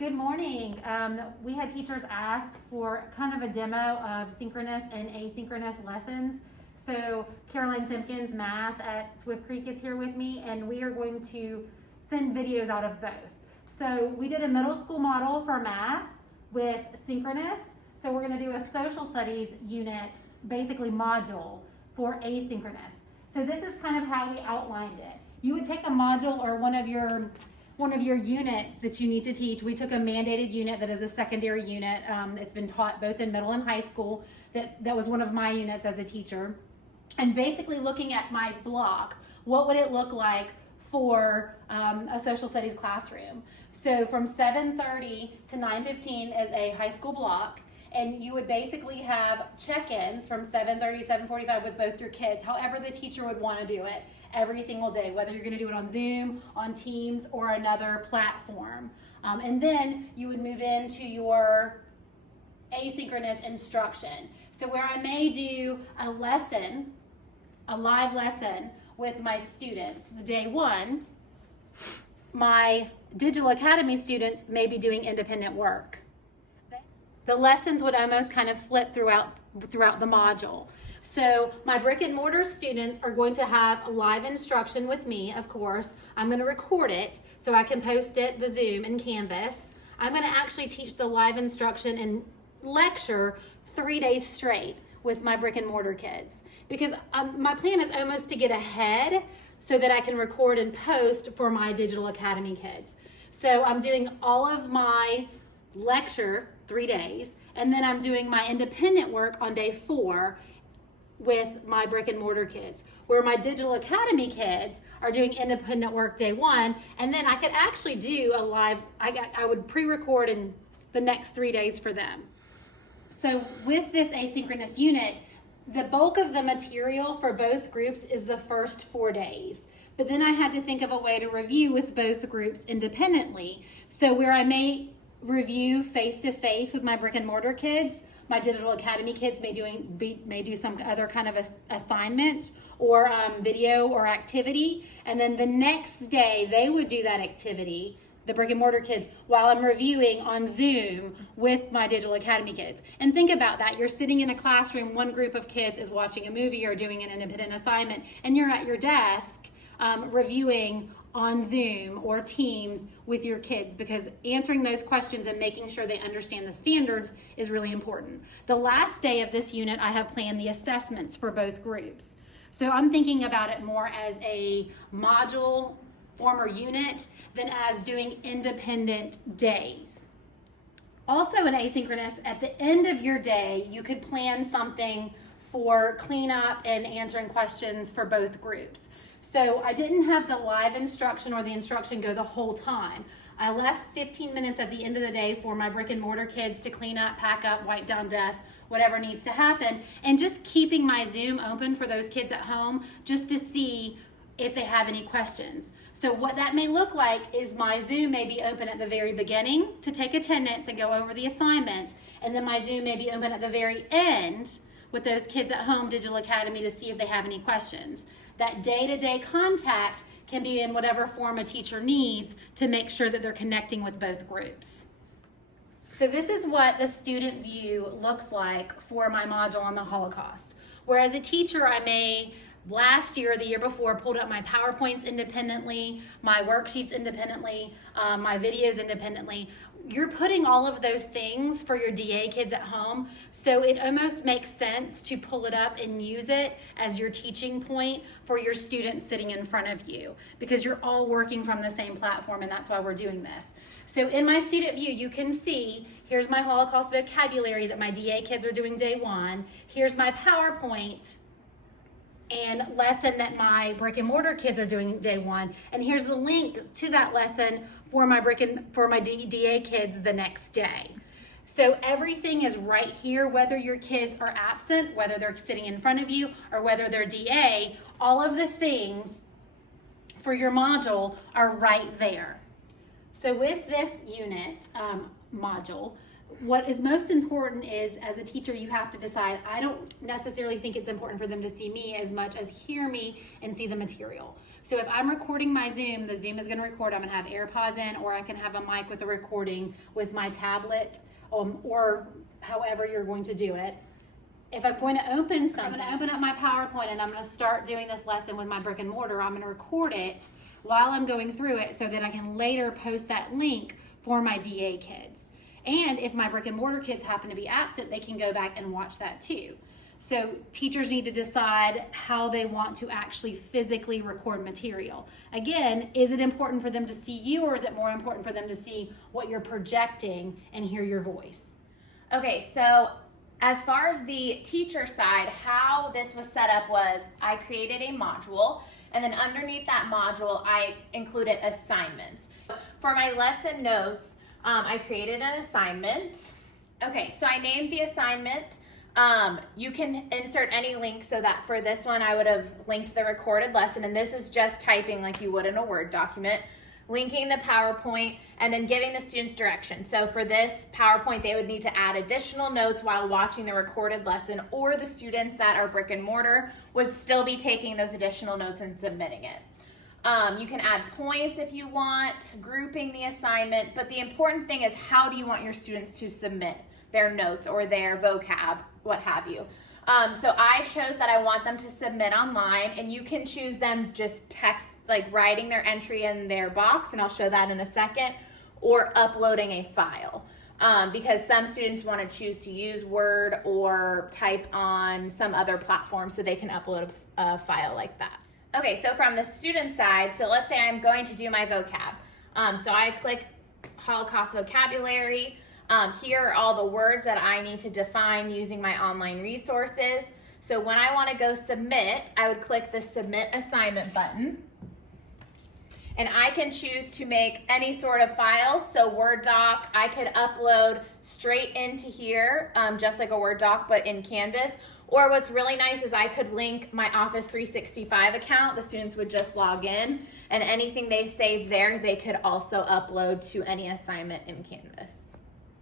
Good morning. We had teachers ask for kind of a demo of synchronous and asynchronous lessons. So Caroline Simpkins, math at Swift Creek, is here with me, and we are going to send videos out of both. So we did a middle school model for math with synchronous. So we're going to do a social studies unit, basically module, for asynchronous. So this is kind of how we outlined it. You would take a module or one of your units that you need to teach. We took a mandated unit that is a secondary unit. It's been taught both in middle and high school. That was one of my units as a teacher. And basically looking at my block, what would it look like for a social studies classroom? So from 7:30 to 9:15 is a high school block. And you would basically have check-ins from 7:30 to 7:45 with both your kids, however the teacher would want to do it every single day, whether you're going to do it on Zoom, on Teams, or another platform. And then you would move into your asynchronous instruction. So where I may do a lesson, a live lesson with my students, the day one, my Digital Academy students may be doing independent work. The lessons would almost kind of flip throughout the module. So my brick and mortar students are going to have a live instruction with me, of course. I'm going to record it so I can post it, the Zoom and Canvas. I'm going to actually teach the live instruction and lecture 3 days straight with my brick and mortar kids, because my plan is almost to get ahead so that I can record and post for my Digital Academy kids. So I'm doing all of my lecture 3 days, and then I'm doing my independent work on day 4 with my brick and mortar kids, where my Digital Academy kids are doing independent work day 1, and then I could actually do a live, I would pre-record in the next 3 days for them. So with this asynchronous unit, the bulk of the material for both groups is the first 4 days. But then I had to think of a way to review with both groups independently. So where I may review face-to-face with my brick and mortar kids, my Digital Academy kids may do some other kind of assignment or video or activity, and then the next day they would do that activity, the brick and mortar kids, while I'm reviewing on Zoom with my Digital Academy kids. And think about that. You're sitting in a classroom, one group of kids is watching a movie or doing an independent assignment, and you're at your desk reviewing on Zoom or Teams with your kids, because answering those questions and making sure they understand the standards is really important. The last day of this unit, I have planned the assessments for both groups. So I'm thinking about it more as a module former unit than as doing independent days. Also in asynchronous, at the end of your day, you could plan something for cleanup and answering questions for both groups. So I didn't have the live instruction or the instruction go the whole time. I left 15 minutes at the end of the day for my brick and mortar kids to clean up, pack up, wipe down desks, whatever needs to happen, and just keeping my Zoom open for those kids at home just to see if they have any questions. So what that may look like is my Zoom may be open at the very beginning to take attendance and go over the assignments, and then my Zoom may be open at the very end with those kids at home, Digital Academy, to see if they have any questions. That day-to-day contact can be in whatever form a teacher needs to make sure that they're connecting with both groups. So this is what the student view looks like for my module on the Holocaust. Whereas a teacher, I may last year or the year before pulled up my PowerPoints independently, my worksheets independently, my videos independently. You're putting all of those things for your DA kids at home, so it almost makes sense to pull it up and use it as your teaching point for your students sitting in front of you, because you're all working from the same platform, and that's why we're doing this. So in my student view, you can see, here's my Holocaust vocabulary that my DA kids are doing day 1. Here's my PowerPoint and lesson that my brick and mortar kids are doing day 1. And here's the link to that lesson for my DA kids the next day. So everything is right here, whether your kids are absent, whether they're sitting in front of you, or whether they're DA, all of the things for your module are right there. So with this unit module, what is most important is, as a teacher, you have to decide, I don't necessarily think it's important for them to see me as much as hear me and see the material. So if I'm recording my Zoom, the Zoom is going to record. I'm going to have AirPods in, or I can have a mic with a recording with my tablet, or however you're going to do it. If I'm going to open something, I'm going to open up my PowerPoint and I'm going to start doing this lesson with my brick and mortar. I'm going to record it while I'm going through it so that I can later post that link for my DA kids. And if my brick and mortar kids happen to be absent, they can go back and watch that too. So teachers need to decide how they want to actually physically record material. Again, is it important for them to see you, or is it more important for them to see what you're projecting and hear your voice? Okay, so as far as the teacher side, how this was set up was I created a module, and then underneath that module, I included assignments. For my lesson notes, I created an assignment. Okay, so I named the assignment. You can insert any link, so that for this one, I would have linked the recorded lesson, and this is just typing like you would in a Word document, linking the PowerPoint, and then giving the students direction. So for this PowerPoint, they would need to add additional notes while watching the recorded lesson, or the students that are brick and mortar would still be taking those additional notes and submitting it. You can add points if you want, grouping the assignment, but the important thing is, how do you want your students to submit their notes or their vocab, what have you. So I chose that I want them to submit online, and you can choose them just text, like writing their entry in their box, and I'll show that in a second, or uploading a file. Because some students want to choose to use Word or type on some other platform, so they can upload a file like that. Okay, so from the student side, so let's say I'm going to do my vocab. So I click Holocaust vocabulary. Here are all the words that I need to define using my online resources. So when I want to go submit, I would click the Submit Assignment button. And I can choose to make any sort of file. So Word doc, I could upload straight into here, just like a Word doc, but in Canvas. Or what's really nice is I could link my Office 365 account. The students would just log in, and anything they save there, they could also upload to any assignment in Canvas.